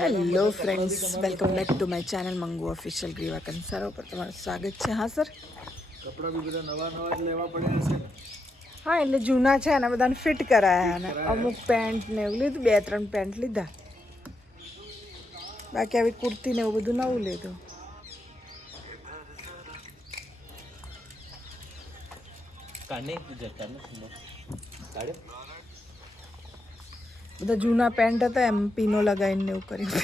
Hello friends, welcome back to my channel Mangu official ગ્રીવા કંસારો પર તમારું સ્વાગત છે. હા સર, કપડાં બી બધા નવા નવા જ લેવા પડ્યા હશે ને? હા એટલે જૂના છે અને બધાને ફિટ કરાયા અને અમુક પેન્ટ ને એવું લીધું, 2-3 પેન્ટ લીધા, બાકી આવી કુર્તી ને એવું બધું નવું લીધું. બધા જૂના પેન્ટ હતા એમ પીનો લગાવીને એવું કર્યું.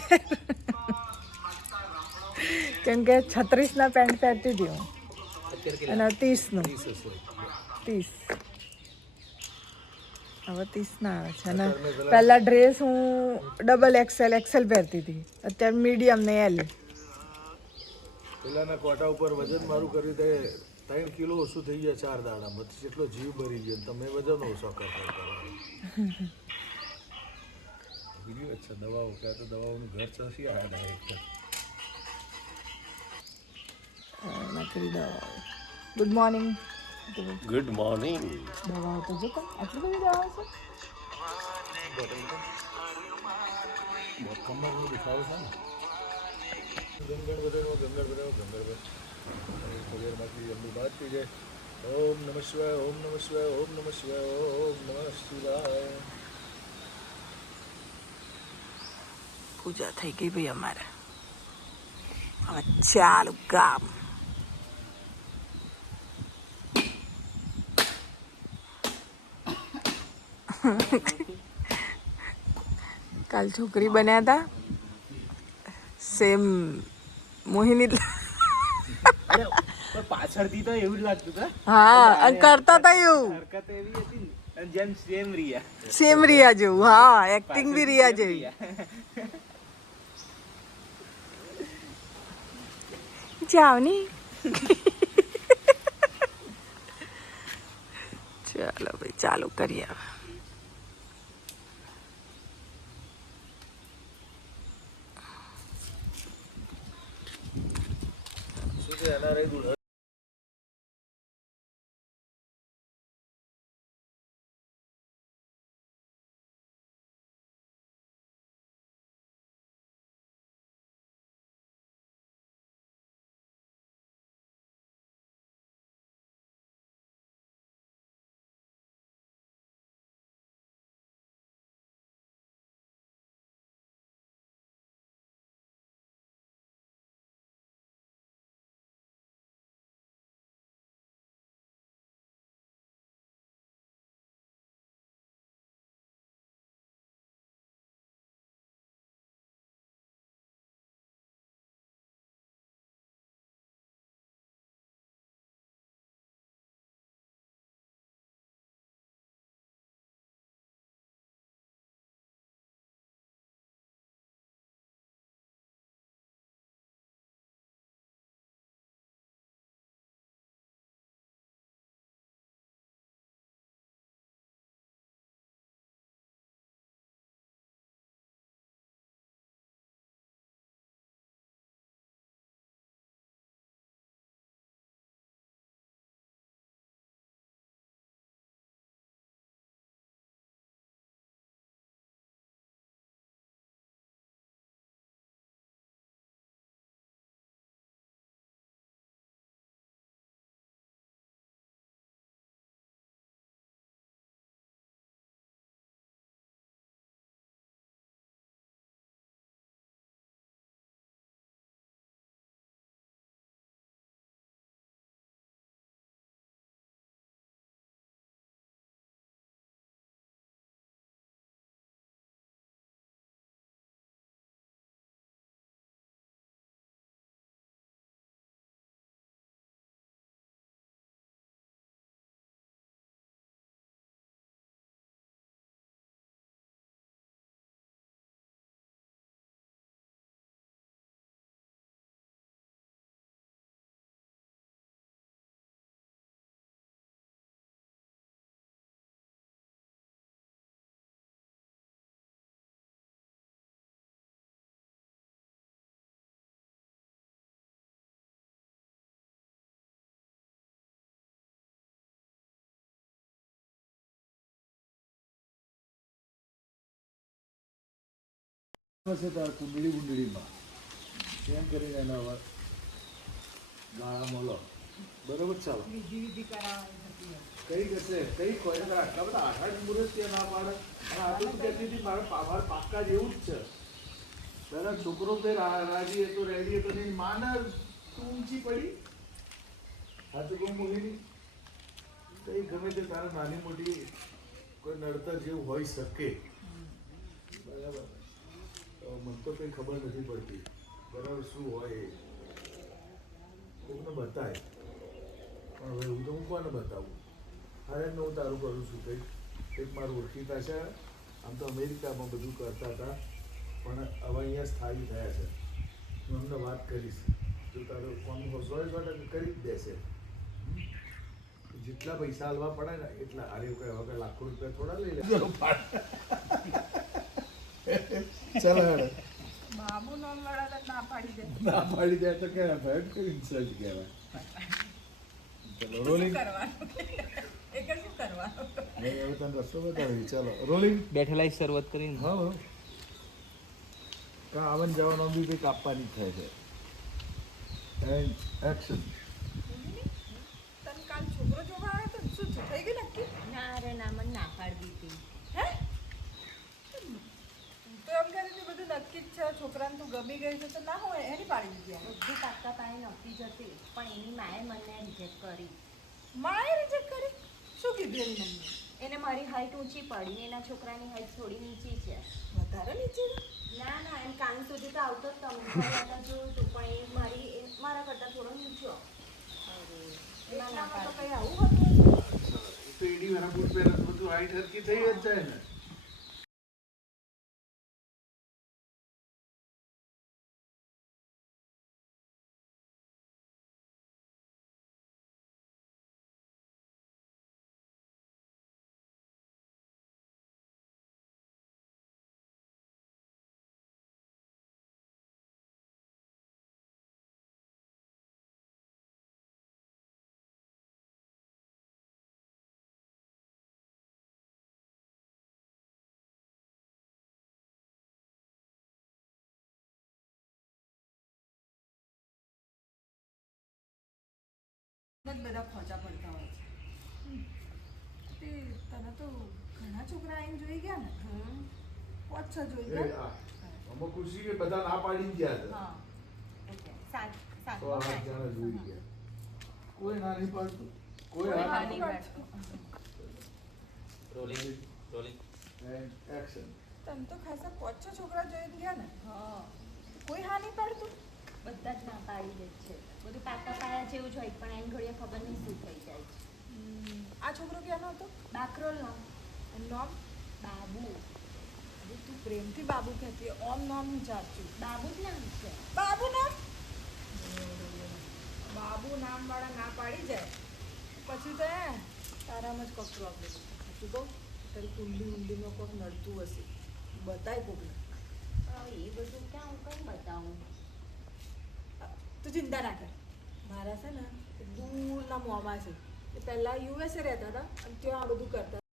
કેમ કે 36ના પેન્ટ પહેરતી હતી હું અને 30નું 30 હવે 30ના આવે છે. અને પહેલાં ડ્રેસ હું XXL પહેરતી હતી, અત્યારે મીડિયમ ને L. પેલાના કોટા ઉપર વજન મારું કર્યું તે 3 કિલો ઓછું થઈ ગયા 4 દાડામાં. જેટલો જીવ ભરી ગયો તમે વજન ઓછો કરતા બીજી વાત છે દવાઓ ક્યાં તો દવાઓનું ઘર ચસી આવ્યા direct. Good morning. Good morning. દવાઓ તો જો પણ આટલી બધી દવાઓ છે. કમરનો દુખાવો છે ને ગંગણ બધામાં ખબરમાંથી એમની વાત થઈ જાય. ઓમ નમઃ શિવાય, ઓમ નમઃ શિવાય, ઓમ નમઃ શિવાય, ઓમ નમઃ શિવાય. પૂજા થઈ ગઈ ભાઈ અમારે. હવે ચાલુ કામ. કાલ છોકરી બન્યા હતા સેમ મોહિની. પાછળથી તો એવું જ લાગતું હતું. હા, અને કરતા હતા એવું હરકત એવી હતી ને જેમ સેમ રિયા. સેમ રિયા જેવું. હા, એક્ટિંગ બી રિયા જેવી. જાઓ ની. ચાલો ભાઈ, ચાલુ કરીએ હવે. શું છે એના રહી હશે તાર કુંડળી બુંડળીમાં એમ કરીને એના હવે ગાળા મોલો બરોબર ચાલો કઈ જશે કઈ કોઈ આટલા બધા 8 મુહૂર્ત ત્યાં ના પાડે અને આ તો કહેતી હતી મારા પાક્કા જેવું જ છે તારા છોકરો તે રાજી હતો રેડી હતો નહીં માને તું ઊંચી પડી સાચું કહું મોહિની કઈ ગમે તે તારા નાની મોટી કોઈ નડતર જેવું હોઈ શકે બરાબર મને તો કંઈ ખબર નથી પડતી બરાબર શું હોય એ કોઈને બતાય પણ હવે હું તો હું કોને બતાવું હારે હું તારું કરું છું કંઈક કંઈક મારું ઓળખીતા છે આમ તો અમેરિકામાં બધું કરતા હતા પણ હવે અહીંયા સ્થાયી થયા છે હું અમને વાત કરીશ જો તારું કોમ 100% કરી જ દેશે જેટલા પૈસા હાલવા પડે ને એટલા અરે હવે લાખો રૂપિયા થોડા લઈ લે ચાલો હેડો બાબુ નામ વાળા તો ના પાડી દે ના પાડી દે તો કે ભયંકર ઇન્સલ્ટ કહેવાય ચલો રોલિંગ કરવાનું એ કશું કરવાનું હવે તને રસ્તો બતાવી ચાલો રોલિંગ બેઠેલા શરૂઆત કરીને હા કા આવન જવાનો બી કંઈક આપવાની થાય છે એન્ડ એક્શન તને કાલ છોકરો જોવા આવ્યો તો શું થયું? થઈ ગયું નક્કી? ના રે ના મને ના પાડી દીધી. હે તું તો એમ કહે છે બધું નક્કી જ છે છોકરાને તું ગમી ગઈ છે તો ના હોય એની પાડી દીધી આ. બધી કાકા પાસે નહોતી જતી પણ એની માએ મને રિજેક્ટ કરી. માએ રિજેક્ટ કરી? શું કીધું એની મમ્મી? એને મારી હાઈટ ઊંચી પડી એના છોકરાની હાઈટ થોડી નીચી છે. વધારે નીચે છે? ના ના એમ કાન સુધી તો આવતો જ તમે જોયું હતું પણ એ મારા કરતાં થોડો નીચો. એટલામાં તો કંઈ આવું હતું? તો એડી વાળા બૂટ પહેરે તો બધું હાઈટ હરકી થઈ જ જાય ને બધા ખોચા પડતા હોય છે તને તો ઘણા છોકરા આવીને જોઈ ગયા ને 5-6 જોઈ ગયા અમુક ખુશી કે બધા ના પાડી જ ગયા હતા હા ઓકે તો આ જાણે જોઈ ગયા કોઈ ના નહીં પાડતું કોઈ કોઈ હા ના નહીં પાડતું. રોલિંગ રોલિંગ એન્ડ એક્શન તને તો ખાસા 5-6 છોકરા જોઈને ગયા ને હા કોઈ હા નહીં પાડતું? બધા જ ના પાડી દે છે બધું કાકા પાયા જેવું જ હોય પણ એની ઘડીએ ખબર નહીં શું થઈ જાય છે. આ છોકરો ક્યાંનો હતો? બાકરોલનો એનું નામ? બાબુ. અરે તું પ્રેમથી બાબુ કહેતી હોય. ઓમ નામ ચાચું બાબુ જ નામ છે. બાબુ નામ? બાબુ નામ વાળા ના પાડી જાય પછી તો તારામાં જ કોક પ્રોબ્લેમ સાચું કહું તારી કુંડલી ઊંડીમાં કોક નડતું હશે બતાય કોકને. એ બધું ક્યાં હું કંઈ બતાવું. તું ચિંતા ના કર મારા છે ને દૂરના મોંમાં છે એ પહેલાં યુએસએ રહેતા હતા અને ત્યાં આ બધું કરતા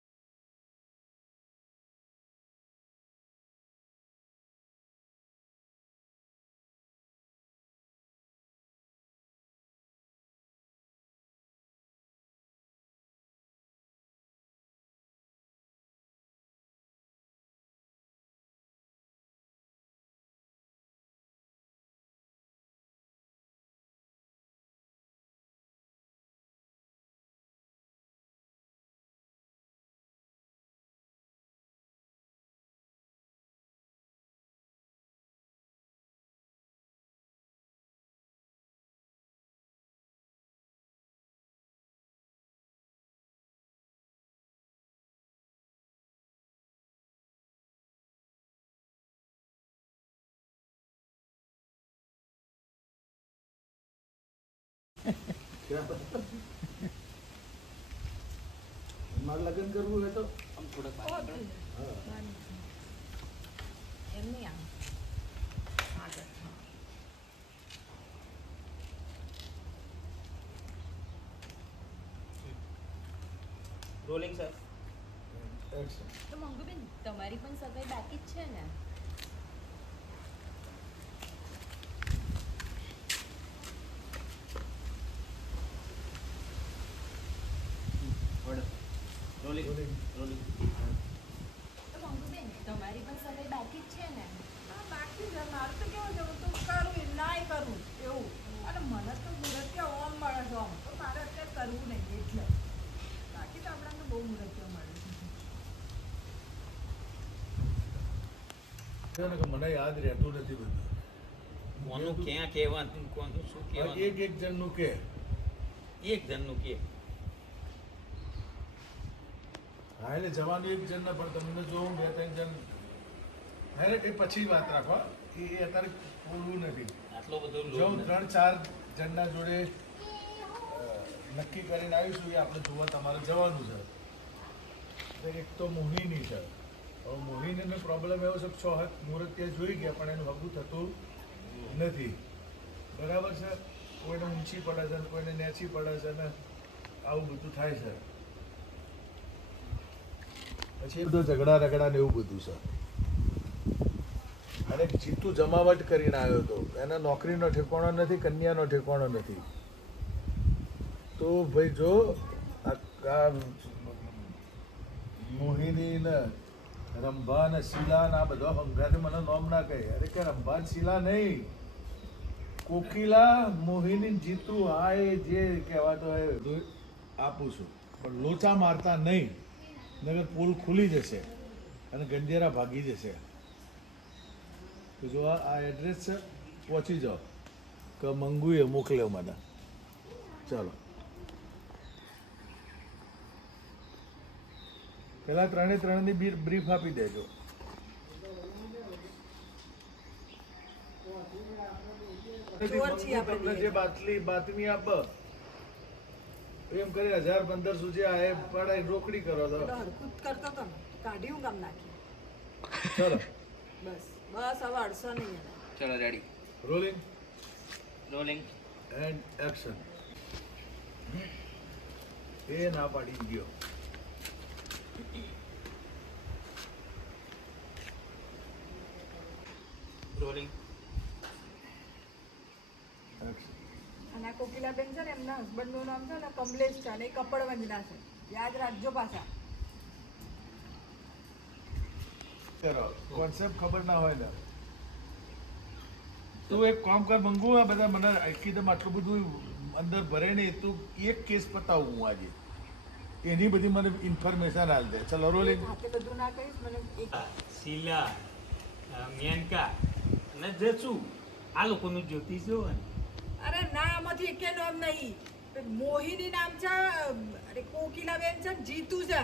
મારે લગ્ન કરવું હોય તો આમ થોડાક બહુ બહાર જ નીકળો. એમ નહીં આમ આગળ રોલિંગ સર એક્શન તો મંગુબેન તમારી પણ સગાઈ બાકી જ છે ને? રોલિંગ રોલિંગ તો મંગુબેન તમારી પણ સમય બાકી જ છે ને હા, બાકી છે મારે તો કેવું છે હું તો કરું નાય કરું એવું અને મને તો મુહૂર્ત્ય ઓમ મળે છે ઓમ તો મારે અત્યારે કરવું નહીં એટલે બાકી તો આપણને બહુ મુહૂર્ત્ય મળે છે છે ને કે મને યાદ રહેતું નથી બધું કોનું ક્યાં કહેવાનું કોનું શું કહેવાનું એક એક જણનું કે એક જણનું કે હા એટલે જવાનું એક જણ ને પણ તમને જો હું 2-3 જણ હા એટલે એ પછી વાત રાખો એ અત્યારે બોલવું નથી આટલો બધો જો લોડ હું નથી. 3-4 જણના જોડે નક્કી કરીને આવીશું એ આપણે જોવા તમારે જવાનું છે એટલે એક તો મોહિની છે હવે મોહિનીનો પ્રોબ્લેમ એવો છે કે 6 હાથ મુહૂર્ત ત્યાં જોઈ ગયા પણ એનું હગું થતું નથી બરાબર છે કોઈને ઊંચી પડે છે ને કોઈને નેચી પડે છે ને આવું બધું થાય છે પછી એ બધું ઝઘડા રગડા ને એવું બધું છે અને જીતુ જમાવટ કરીને આવ્યો હતો એના નોકરીનો ઠેકાણો નથી કન્યાનો ઠેકાણો નથી તો ભાઈ જો આ મોહિની ને રંભા ને શીલા ને આ બધા હંગાતે મને નામ ના કહે અરે કે રંભા ને શીલા નહીં કોકિલા મોહિની જીતુ હા એ જે કહેવાતો હોય બધું આપું છું પણ લોચા મારતા નહીં નગર પુલ ખુલી જશે અને ગંજેરા ભાગી જશે તો જો આ એડ્રેસ છે પહોંચી જાઓ કે મંગુએ મોકલ્યો મને ચાલો પેલા 3-3ની બ્રીફ આપી દેજો ચોર છીએ આપણે તમને જે બાતમી આપે એમ કરી 1000-1500 જે આ એ પડાય રોકડી કરો તો તો હરકું જ કરતો હતો ને કાઢી હું કામ નાખી ચલો બસ બસ હવે અડસો નહીં એને ચલો ready rolling rolling and action એ ના પાડી ગયો રોલિંગ એક્શન અને આ કોકિલાબેન છે ને એમના હસબન્ડનું નામ છે ને કમલેશ છે અને એ કપડવંજના છે યાદ રાખજો પાછા ચલો કોન્સેપ્ટ ખબર ના હોય ને તું એક કામ કર મંગુ આ બધા મને એકદમ આટલું બધું અંદર ભરે નહીં તું એક કેસ પતાવું હું આજે એની બધી મને ઇન્ફોર્મેશન હાલ દે ચલો રોલિંગ હાથે બધું ના કહીશ મને એક શીલા મેનકા અને જસુ આ લોકોનું જ્યોતિષ જો ને અરે ના આમાંથી એકે નામ નહીં મોહિની નામ છે અરે કોકિલાબેન છે જીતુ છે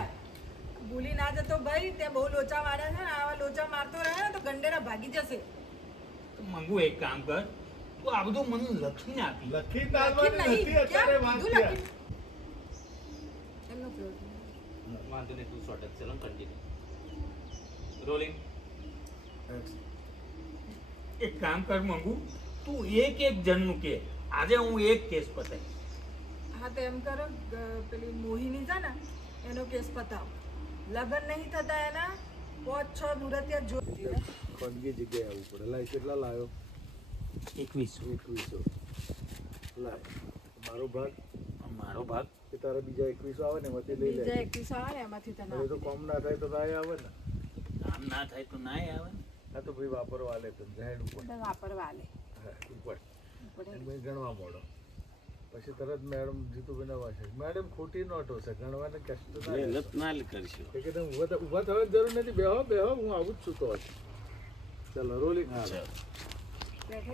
ભૂલી ના જતો ભાઈ તે બહુ લોચા માર્યા છે ને આવા લોચા મારતો રહે ને તો ગંડેરા ભાગી જશે તો મંગુ એક કામ કર તું આ બધું મને લખીને આપી લખી લખી નાખવાની નહીં. નથી અત્યારે ક્યાં વાત કીધું ત્યાં. લખી? એમનો પ્રયોગ. વાંધો નહીં તું શોર્ટ ચલો કન્ટિન્યુ રોલિંગ એક કામ કર મંગુ તું એક જણનું કે આજે હું એક કેસ પતાવી હા તો એમ કરો પેલી મોહિની છે ને એનો કેસ પતાવો લગ્ન નહીં થતા એના 5-6 મુહૂર્તિયા જોતી હોય. ખાનગી જગ્યાએ આવવું પડે લાય કેટલા લાયો 21 લાય મારો ભાગ મારો ભાગ કે તારા બીજા 21 આવે ને એમાંથી લઈ લે બીજા 21 આવે ને એમાંથી તને હવે તો આપી કોમ ના થાય તો લાય આવે ને કામ ના થાય તો ના આવે ને આ તો ભાઈ વાપરવા લે તમે જાહેર ઉપર દે. વાપરવા આલે હા, ઉપર પડે. અને ભાઈ ગણવા મોડો પછી તરત મેડમ જીતુભાઈ ના વાસે મેડમ ખોટી નોટો છે ગણવાને કષ્ટ ના લેશો. મહેનત ના કરશો એ કે તમે ઊભા થવાની જરૂર નથી બેહો હું આવું જ છું તો ચાલો રોલિંગ હા બેઠે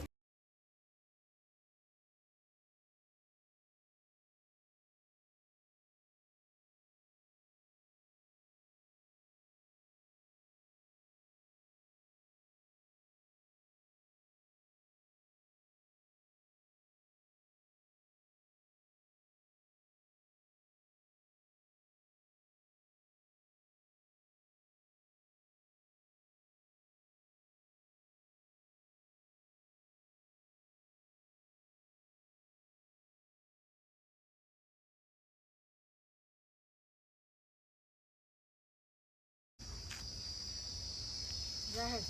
જાહેર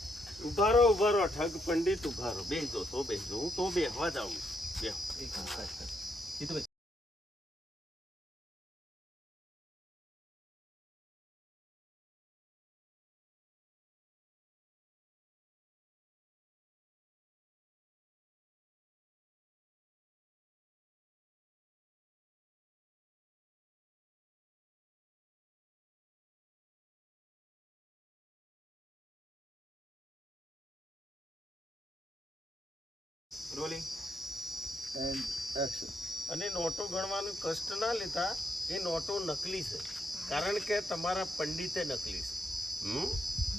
ઉભા રહો ઠગ પંડિત ઉભા રહો બેસજો હું તો બેહવા જાઉં બેહો જીતુભાઈ રોલિંગ. And action. અને નોટો ગણવાનું કષ્ટ ના લેતા, એ નોટો નકલી છે, કારણ કે તમારા પંડિતે નકલી છે.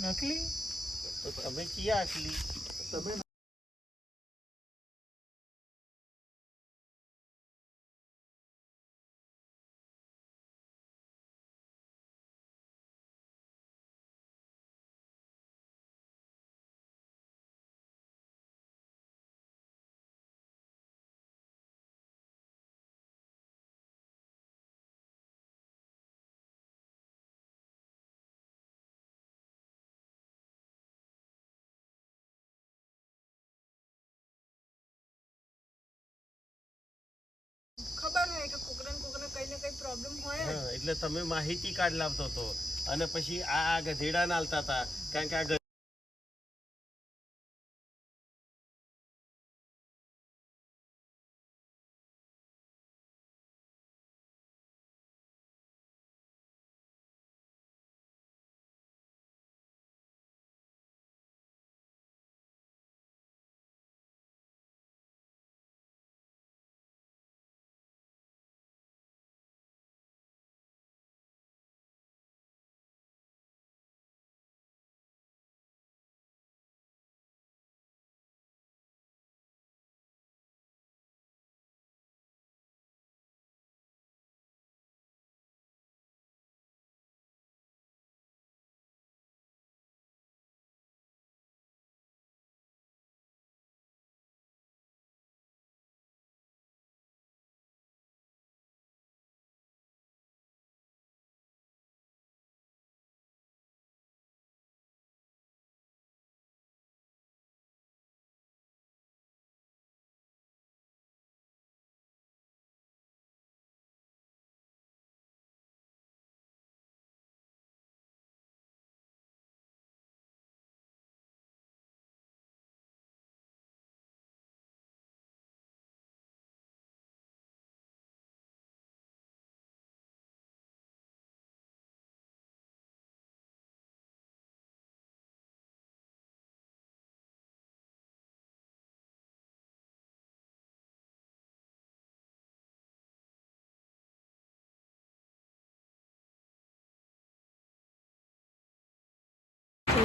નકલી? તો તમે ક્યાં આટલી? તમે ખબર હોય કે કોકને કઈ ને કઈ પ્રોબ્લેમ હોય જ. હા, એટલે તમે માહિતી કાર્ડ લાવતો હતો અને પછી આ ગધેડા ના આલતા હતા, કારણ કે આ તો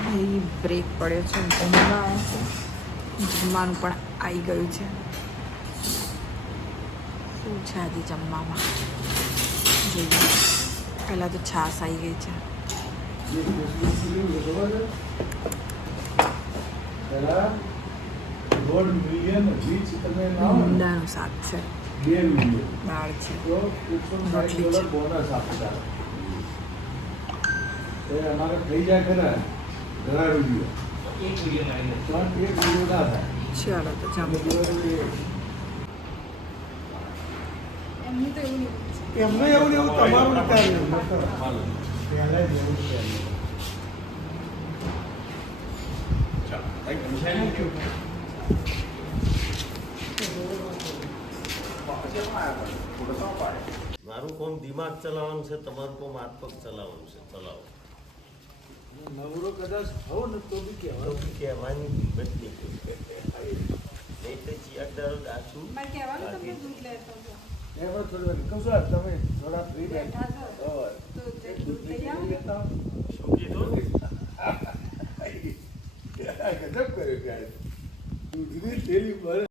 ભાઈ બ્રેક પડ્યો છે, જમવાનું પણ આવી ગયું છે. શું છે આજે જમવામાં જોઈએ. પહેલાં તો છાશ આવી ગઈ છે. ઊંડાનું શાક છે, દાળ છે, રોટલી છે. અમારે થઈ જાય ખરા ઘણા વિડીયો એક વિડીયો લાવી દે. પણ એક વિડીયો ના થાય. ચાલો તો જમી. એમનું તો એવું નહીં. એમને એવું ને એવું તમારું વિચાર મારું કોમ દિમાગ ચલાવવાનું છે, તમારું કોમ હાથ પગ ચલાવવાનું છે. ચલાવો. નવરો કદાચ હોવ ને તો બી કહેવાય. કહેવાની હિંમત નહીં કોઈ. નહીં તો ચિયાદારો દાચું મારે કહેવાનું તમને દૂધ લેતો હતો. એમાં થોડી વાર કહું છું તમે થોડા ફ્રી બેઠા છો તો જરા દૂધ લઈ આવો. શું કીધું? ગજબ કર્યો ત્યારે દૂધની થેલી ભરે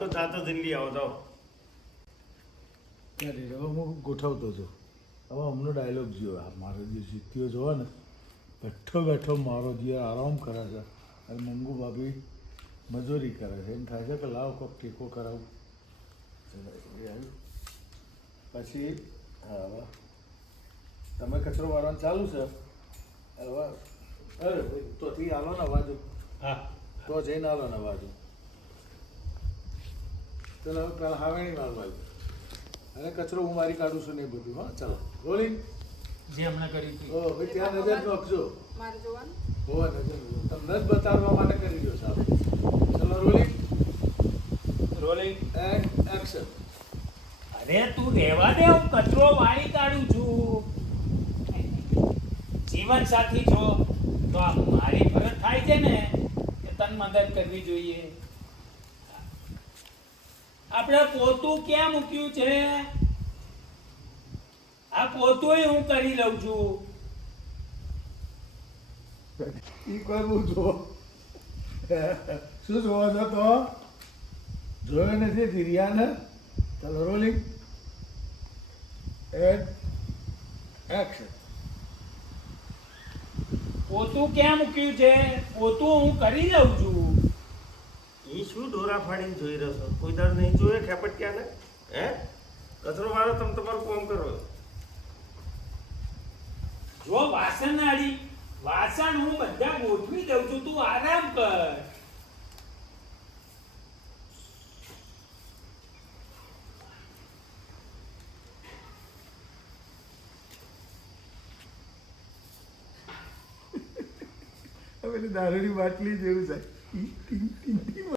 તો જાતો દિલ્હી આવો જાઓ. ત્યારે હવે હું ગોઠવતો હતો. હવે હમણાં ડાયલોગ જોયો. આ મારો જે જીત્યો જોવા ને, બેઠો બેઠો મારો જે આરામ કરે છે અને મંગુ ભાભી મજૂરી કરે છે. એમ થાય છે કે લાવ કોઈક ટેકો કરાવું. ચલો એ આવ્યું. પછી હા હવે તમે કચરો વાળવાનું ચાલુ છે. હવે અરે ભાઈ તોથી આલો ને બાજુ. હા તો જઈને આલો ને બાજુ. ચલો હવે પેલા હાવેણી મારવા અને કચરો હું મારી કાઢું છું ને એ બધું. હા ચાલો રોલિંગ. જે હમણાં કરી હતી. ઓ ભાઈ ત્યાં નજર નાખજો. મારે જોવાનું હોવા નજર નાખજો. તમને જ બતાડવા માટે કરી દો સાહેબ. ચલો રોલિંગ રોલિંગ. And action. અરે તું રહેવા દે, હું કચરો વાળી કાઢું છું. જીવન સાથી છો તો આ મારી ફરજ થાય છે ને કે તને મદદ કરવી જોઈએ. આપણે પોતું ક્યાં મૂક્યું છે? આ પોતુંય હું કરી લઉં છું. ઈ કોઈ બહુ જુઓ. શું જોવો છો તો? જોયો નથી ધીરિયાને? ચલો રોલિંગ એન્ડ એક્શન. પોતું ક્યાં મૂક્યું છે? પોતું હું કરી લઉં છું. એ શું ડોરા ફાડીને જોઈ રહ્યો છો? કોઈ દાડ નહીં જોયે ખેપટ ક્યાં ને? હે કચરો વાળો તમે તમારું કામ કરો. જો વાસણ નાડી, વાસણ હું બધા ગોઠવી દઉં છું, તું આરામ કર. પેલી દારૂની બાટલી જેવું છે.